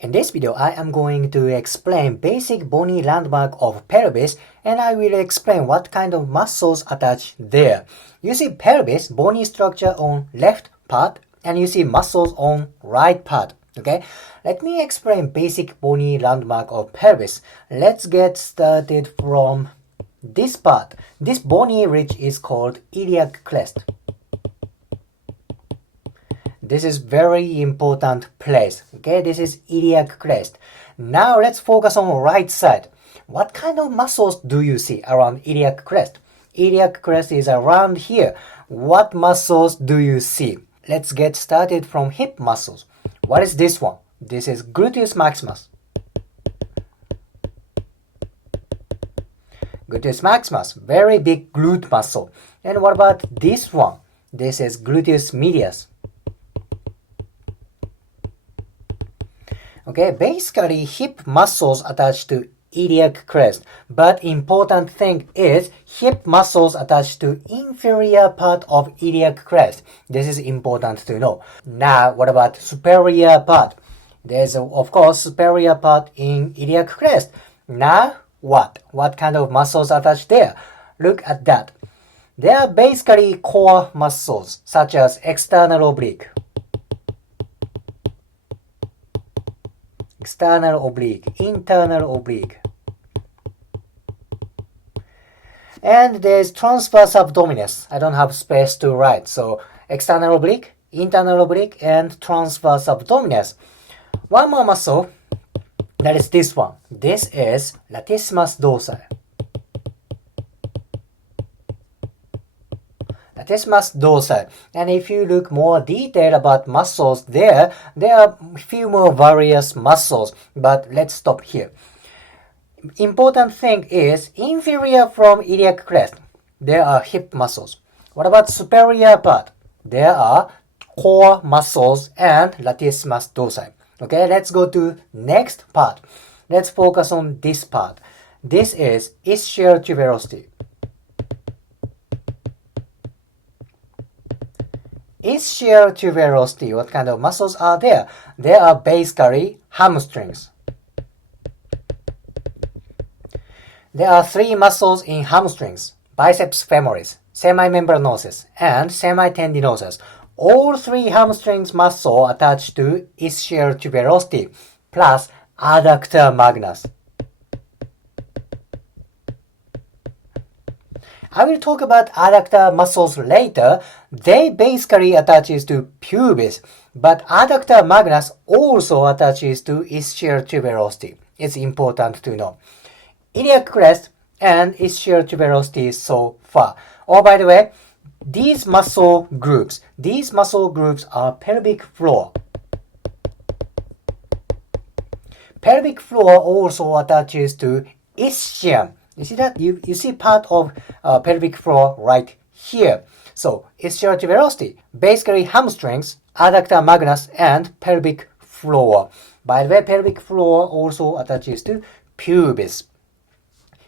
In this video, I am going to explain basic bony landmark of pelvis, and I will explain what kind of muscles attach there. You see pelvis, bony structure on left part, and you see muscles on right part. Okay, let me explain basic bony landmark of pelvis. Let's get started from this part. This bony ridge is called iliac crest. This is very important place. Okay, this is iliac crest. Now let's focus on right side. What kind of muscles do you see around iliac crest? Iliac crest is around here. What muscles do you see? Let's get started from hip muscles. What is this one? This is gluteus maximus. Gluteus maximus, very big glute muscle. And what about this one? This is gluteus medius. Okay, basically hip muscles attached to iliac crest, but important thing is hip muscles attached to inferior part of iliac crest. This is important to know. Now, what about superior part? There's of course superior part in iliac crest. Now, what? What kind of muscles attached there? Look at that. They are basically core muscles such as external oblique. External oblique, internal oblique. And there's transverse abdominis. I don't have space to write. So external oblique, internal oblique, and transverse abdominis. One more muscle, that is this one. This is latissimus dorsi. Latissimus dorsi. And if you look more detail about muscles there are a few more various muscles, but let's stop here. Important thing is inferior from iliac crest, there are hip muscles. What about superior part? There are core muscles and latissimus dorsi. Okay, let's go to next part. Let's focus on this part. This is ischial tuberosity. Ischial tuberosity, what kind of muscles are there? There are basically hamstrings. There are three muscles in hamstrings: biceps femoris, semimembranosus, and semitendinosus. All three hamstrings muscle attached to ischial tuberosity, plus adductor magnus. I will talk about adductor muscles later. They basically attaches to pubis, but adductor magnus also attaches to ischial tuberosity. It's important to know. Iliac crest and ischial tuberosity so far. Oh, by the way, these muscle groups are pelvic floor. Pelvic floor also attaches to ischium. You see that? You see part of pelvic floor right here. So, ischial tuberosity, basically hamstrings, adductor magnus, and pelvic floor. By the way, pelvic floor also attaches to pubis.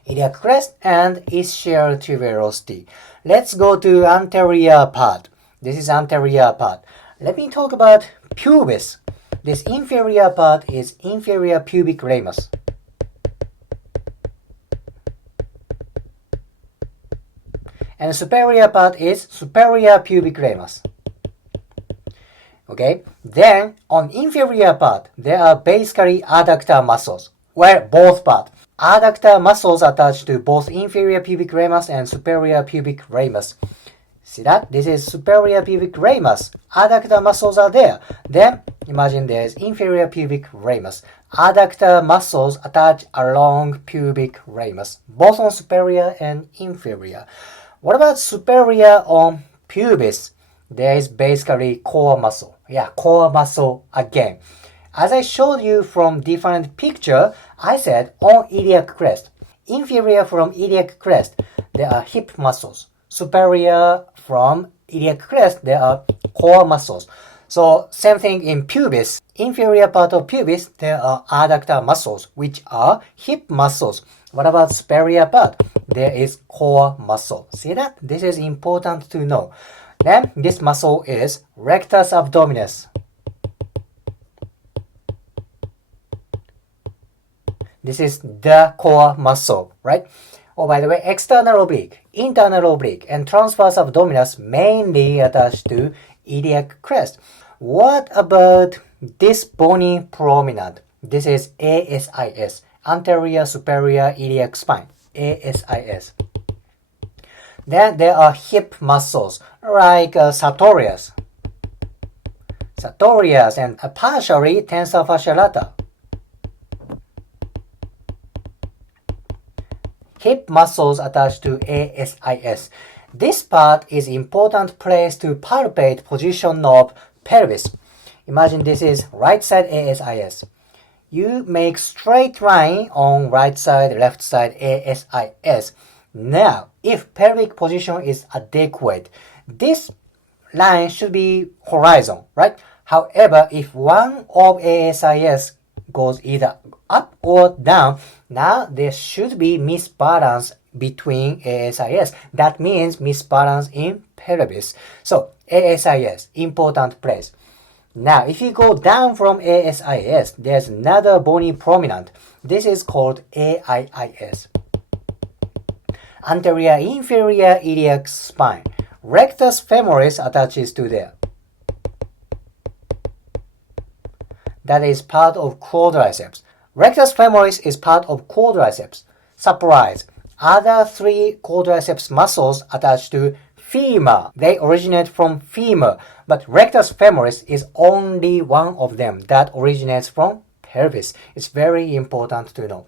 Iliac crest and ischial tuberosity. Let's go to anterior part. This is anterior part. Let me talk about pubis. This inferior part is inferior pubic ramus. And superior part is superior pubic ramus. Okay, then on inferior part, there are basically adductor muscles. Well, both parts. Adductor muscles attached to both inferior pubic ramus and superior pubic ramus. See that? This is superior pubic ramus. Adductor muscles are there. Then imagine there's inferior pubic ramus. Adductor muscles attach along pubic ramus, both on superior and inferior. What about superior on pubis? There is basically core muscle. Yeah, core muscle again. As I showed you from different picture, I said on iliac crest. Inferior from iliac crest, there are hip muscles. Superior from iliac crest, there are core muscles. So same thing in pubis. Inferior part of pubis, there are adductor muscles, which are hip muscles. What about superior part? There is core muscle. See that? This is important to know. Then this muscle is rectus abdominis. This is the core muscle, right? Oh, by the way, external oblique, internal oblique, and transverse abdominis mainly attached to iliac crest. What about this bony prominent? This is ASIS, anterior superior iliac spine, ASIS. Then there are hip muscles like sartorius and partially tensor fascia lata. Hip muscles attached to ASIS. This part is important place to palpate position of pelvis. Imagine this is right side ASIS. You make straight line on right side, left side ASIS. Now, if pelvic position is adequate, this line should be horizon, right? However, if one of ASIS goes either up or down, now there should be misbalance between ASIS. That means misbalance in pelvis. So ASIS, important place. Now, if you go down from ASIS, there's another bony prominent. This is called AIIS. Anterior inferior iliac spine. Rectus femoris attaches to there. That is part of quadriceps. Rectus femoris is part of quadriceps. Surprise! Other three quadriceps muscles attached to femur. They originate from femur, but rectus femoris is only one of them that originates from pelvis. It's very important to know.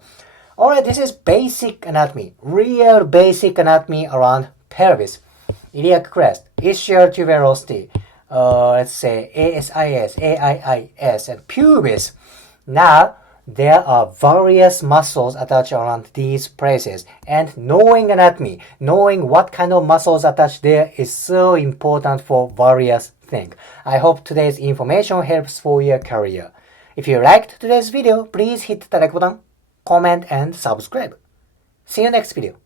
Alright, this is basic anatomy, real basic anatomy around pelvis. Iliac crest, ischial tuberosity, let's say ASIS, AIIS, and pubis. Now, there are various muscles attached around these places, and knowing anatomy, knowing what kind of muscles attached there is so important for various things. I hope today's information helps for your career. If you liked today's video, please hit the like button, comment, and subscribe. See you next video.